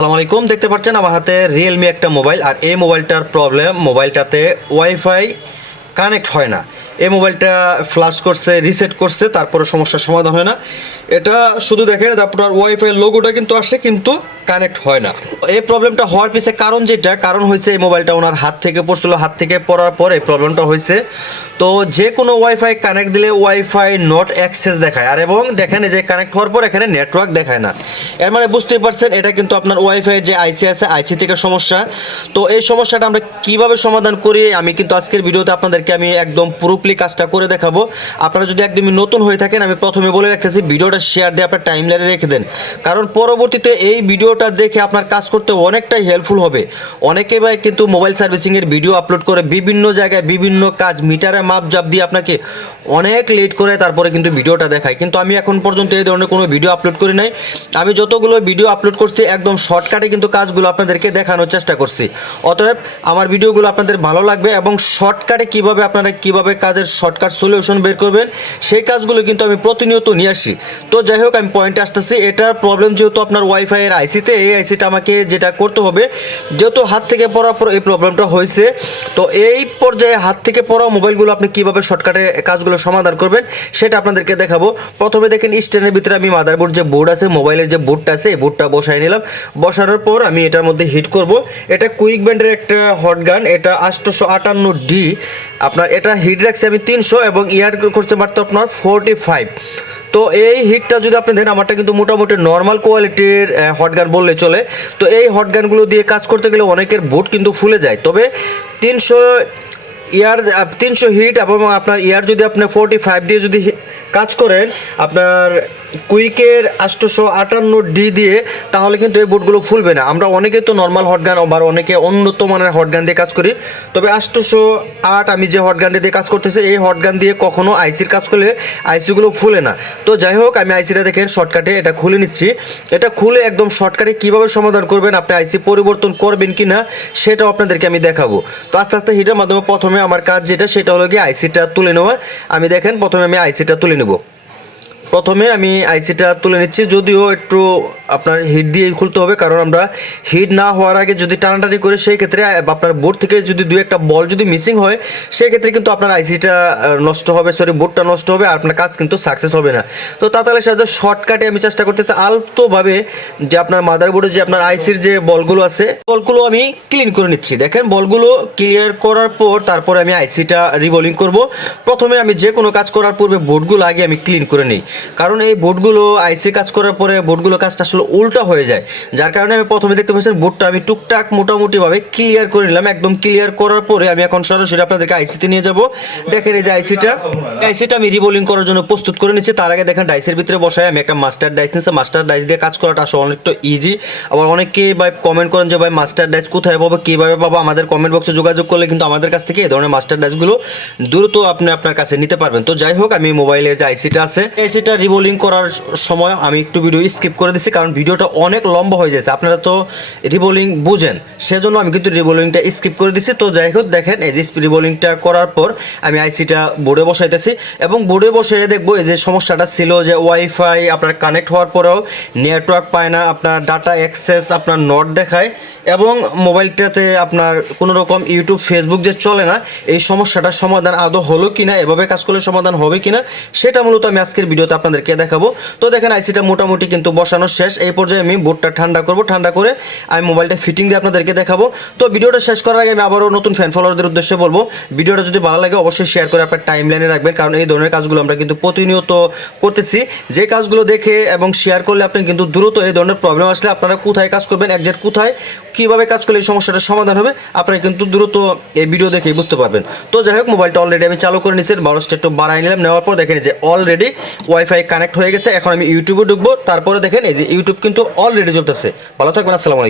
আসসালামু আলাইকুম। দেখতে পাচ্ছেন আমার হাতে রিয়েলমি একটা মোবাইল, আর এই মোবাইলটার প্রবলেম মোবাইলটাতে ওয়াইফাই কানেক্ট হয় না। এই মোবাইলটা ফ্লাশ করছে, রিসেট করছে, তারপরে সমস্যার সমাধান হয় না। এটা শুধু দেখেন আপনার ওয়াইফাই লোগোটা কিন্তু আসে, কিন্তু কানেক্ট হয় না। এই প্রবলেমটা হওয়ার পিছনে কারণ হয়েছে এই মোবাইলটা ওনার হাত থেকে পড়ছিল, হাত থেকে পড়ার পরে প্রবলেমটা হয়েছে। তো যে কোনো ওয়াইফাই কানেক্ট দিলে ওয়াইফাই নট অ্যাক্সেস দেখায়, আর এবং দেখেন যে কানেক্ট হওয়ার পর এখানে নেটওয়ার্ক দেখায় না। এর মানে বুঝতেই পারছেন এটা কিন্তু আপনার ওয়াইফাইয়ের যে আইসি আছে, আইসি থেকে সমস্যা। তো এই সমস্যাটা আমরা কিভাবে সমাধান করি আমি কিন্তু আজকের ভিডিওতে আপনাদেরকে আমি একদম পুরোপুরি কাজটা করে দেখাবো। আপনারা যদি একদমই নতুন হয়ে থাকেন, আমি প্রথমে বলে রাখতেছি ভিডিওটা শেয়ার দিয়ে আপনার টাইমলাইনে রেখে দেন, কারণ পরবর্তীতে এই ভিডিওটা দেখে আপনার কাজ করতে অনেকটাই হেল্পফুল হবে। অনেকে ভাই কিন্তু মোবাইল সার্ভিসিংয়ের ভিডিও আপলোড করে বিভিন্ন জায়গায় বিভিন্ন কাজ মিটারে মাপ জাপ দিয়ে আপনাকে অনেক লেট করে তারপরে কিন্তু ভিডিওটা দেখায়, কিন্তু আমি এখন পর্যন্ত এই ধরনের কোনো ভিডিও আপলোড করি নাই। আমি যতগুলো ভিডিও আপলোড করছি একদম শর্টকাটে কিন্তু কাজগুলো আপনাদেরকে দেখানোর চেষ্টা করছি। অতএব আমার ভিডিওগুলো আপনাদের ভালো লাগবে, এবং শর্টকাটে আপনারা কীভাবে কাজের শর্টকাট সলিউশন বের করবেন সেই কাজগুলো কিন্তু আমি প্রতিনিয়ত নিয়ে আসি। তো যাই হোক, আমি পয়েন্টে আসতেছি। এটার প্রবলেম যেহেতু আপনার ওয়াইফাইয়ের আইসিতে, এই আইসিটা আমাকে যেটা করতে হবে, যেহেতু হাত থেকে পড়ার পর এই প্রবলেমটা হয়েছে, তো এই পর্যায়ে হাত থেকে পড়া মোবাইলগুলো আপনি কীভাবে শর্টকাটে কাজগুলো সমাধান করবেন সেটা আপনাদেরকে দেখাবো। প্রথমে দেখেন স্ট্যান্ডের ভিতরে আমি মাদারবোর্ড যে বোর্ড আছে, মোবাইলের যে বোর্ডটা আছে, এই বোর্ডটা বসাই নিলাম। বসানোর পর আমি এটার মধ্যে হিট করব। এটা কুইক ব্যান্ডের একটা হট গান, এটা 858D। আপনার এটা হিট রাখছে আমি 300 এবং ইয়ার করছে মাত্র আপনার 45। তো এই হিটটা যদি আপনি দেন, আমারটা কিন্তু মোটামুটি নর্মাল কোয়ালিটির হটগান বললে চলে। তো এই হটগানগুলো দিয়ে কাজ করতে গেলে অনেকের বোর্ড কিন্তু ফুলে যায়। তবে 300 হিট এবং আপনার ইয়ার যদি আপনি 45 দিয়ে যদি কাজ করেন আপনার কুইকের 858D দিয়ে, তাহলে কিন্তু এই বোর্ডগুলো ফুলবে না। আমরা অনেকে তো নর্মাল হটগান আবার অনেকে উন্নত মানের হটগান দিয়ে কাজ করি, তবে 808 আমি যে হটগানটা দিয়ে কাজ করতেছি, এই হটগান দিয়ে কখনো আইসির কাজ করলে আইসিগুলো ফুলে না। তো যাই হোক, আমি আইসিটা দেখেন শর্টকাটে এটা খুলে নিচ্ছি। এটা খুলে একদম শর্টকাটে কীভাবে সমাধান করবেন, আপনি আইসি পরিবর্তন করবেন কি না সেটাও আপনাদেরকে আমি দেখাবো। তো আস্তে আস্তে হিটের মাধ্যমে প্রথমে আমার কাজ যেটা, সেটা হলো গিয়ে আইসিটা তুলে নেওয়া। আমি দেখেন প্রথমে আমি আইসিটা তুলে নেব। প্রথমে আমি আইসিটা তুলে নিচ্ছি, যদিও একটু আপনার হিট দিয়েই খুলতে হবে, কারণ আমরা হিট না হওয়ার আগে যদি টানাটানি করে সেই ক্ষেত্রে আপনার বোর্ড থেকে যদি দু একটা বল যদি মিসিং হয়, সেই ক্ষেত্রে কিন্তু আপনার আইসিটা নষ্ট হবে, বোর্ডটা নষ্ট হবে, আর আপনার কাজ কিন্তু সাকসেস হবে না। তো তাড়াতাড়ি সাথে শর্টকাটে আমি চেষ্টা করতেছি আলতোভাবে যে আপনার মাদারবোর্ডে যে আপনার আইসির যে বলগুলো আছে, বলগুলো আমি ক্লিন করে নিচ্ছি। দেখেন বলগুলো ক্লিয়ার করার পর তারপরে আমি আইসিটা রিবোলিং করব। প্রথমে আমি যে কোনো কাজ করার পূর্বে বোর্ডগুলো আগে আমি ক্লিন করে নিই, কারণ এই বোর্ডগুলো আইসি কাজ করার পরে বোর্ডগুলো কাজটা আসলে উল্টা হয়ে যায়। যার কারণে আমি প্রথমে দেখতে পাচ্ছেন বোর্ডটা আমি টুকটাক মোটামুটিভাবে ক্লিয়ার করে নিলাম। একদম ক্লিয়ার করার পরে আমি এখন সরাসরি আপনাদেরকে আইসিতে নিয়ে যাব। দেখেন এই যে আইসিটা আমি রিবোলিং করার জন্য প্রস্তুত করে নিচ্ছি। তার আগে দেখেন ডাইসের ভিতরে বসায় আমি একটা মাস্টার ডাইস নিচ্ছি। মাস্টার ডাইস দিয়ে কাজ করাটা আসলে অনেকটা ইজি। আবার অনেকে ভাই কমেন্ট করেন যে ভাই মাস্টার ডাইস কোথায় পাবো, কীভাবে পাবো, আমাদের কমেন্ট বক্সে যোগাযোগ করলে কিন্তু আমাদের কাছ থেকে এই ধরনের মাস্টার ডাইসগুলো দ্রুত আপনি আপনার কাছে নিতে পারবেন। তো যাই হোক, আমি মোবাইলের যে আইসিটা আছে, আইসিটা রিবোলিং করার সময় আমি একটু ভিডিও স্কিপ করে দিচ্ছি, কারণ ভিডিওটা অনেক লম্বা হয়ে যাচ্ছে। আপনারা তো রিবোলিং বুঝেন, সেজন্য আমি কিন্তু রিবোলিংটা স্কিপ করে দিচ্ছি। তো যাই হোক, দেখেন এই যে রিবোলিংটা করার পর আমি আইসিটা বোর্ডে বসাইতেছি, এবং বোর্ডে বসে দেখবো এই যে সমস্যাটা ছিল যে ওয়াইফাই আপনার কানেক্ট হওয়ার পরেও নেটওয়ার্ক পায় না, আপনার ডাটা অ্যাক্সেস আপনার নট দেখায়, এবং মোবাইলটাতে আপনার কোনো রকম ইউটিউব ফেসবুক যে চলে না। এই সমস্যাটার সমাধান আদৌ হলো কিনা, এভাবে কাজ করলে সমাধান হবে কিনা, সেটা মূলত আমি আজকের ভিডিওতে আপনাদেরকে দেখাবো। তো দেখেন আইসিটা মোটামুটি কিন্তু বসানো শেষ। এই পর্যায়ে আমি বোর্ডটা ঠান্ডা করব, ঠান্ডা করে আমি মোবাইলটা ফিটিং দিয়ে আপনাদেরকে দেখাবো। তো ভিডিওটা শেষ করার আগে আমি আবারও নতুন ফ্যান ফলোয়ারদের উদ্দেশ্যে বলবো, ভিডিওটা যদি ভালো লাগে অবশ্যই শেয়ার করে আপনার টাইম লাইনে রাখবেন, কারণ এই ধরনের কাজগুলো আমরা কিন্তু প্রতিনিয়ত করতেছি। যে কাজগুলো দেখে এবং শেয়ার করলে আপনি কিন্তু দ্রুত এই ধরনের প্রবলেম আসলে আপনারা কোথায় কাজ করবেন, একজ্যাক্ট কোথায় কীভাবে কাজ করলে এই সমস্যাটার সমাধান হবে, আপনারা কিন্তু দ্রুত এই ভিডিও দেখেই বুঝতে পারবেন। তো যাই হোক, মোবাইলটা অলরেডি আমি চালু করে নিচ্ছি, বারোসটা একটু বাড়াই নিলাম। নেওয়ার পর দেখেন যে অলরেডি ওয়াইফাই কানেক্ট হয়ে গেছে। এখন আমি ইউটিউবে ঢুকবো, তারপরে দেখেন এই যে ইউটিউব কিন্তু অলরেডি চলতেছে। ভালো থাকবেন, আসসালামু আলাইকুম।